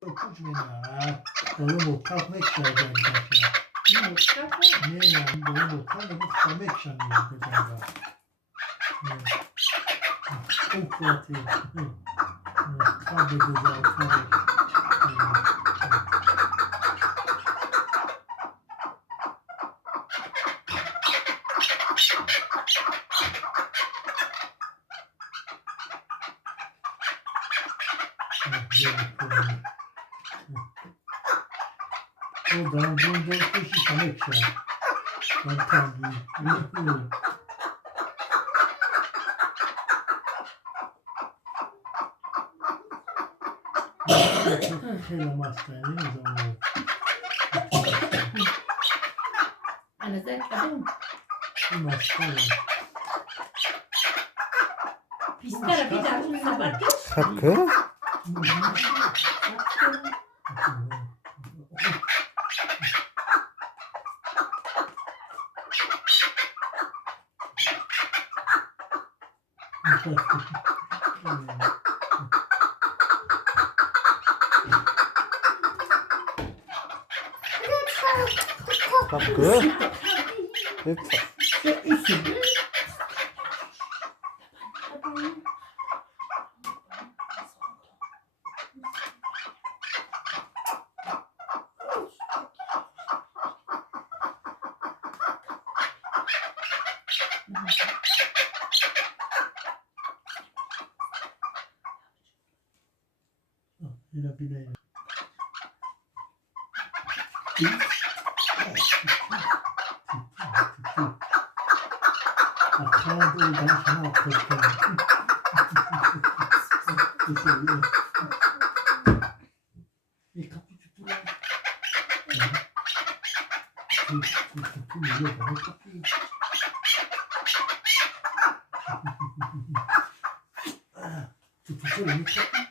Kuş beni ya. Oğlum o kalkmak isterdi arkadaşlar. Ne ya? Oğlum o kalkmak istemek sanıyor kocamda. Çok kuatı. Tabi güzel, tabi. O da bundan kuş istemek ya. Ben tabi. Selam hastane ne zaman? Ana sen kadın Kim hastane? pistara bir daha şunu sabah geç. Hakkı? Hakkı? Lütfen. Yine bileyim. Akşama doğru ben sana atlatacağım. Bir kapı tutuyor. Tutuyor bana kapıyı. Tutuyor mu kapıyı?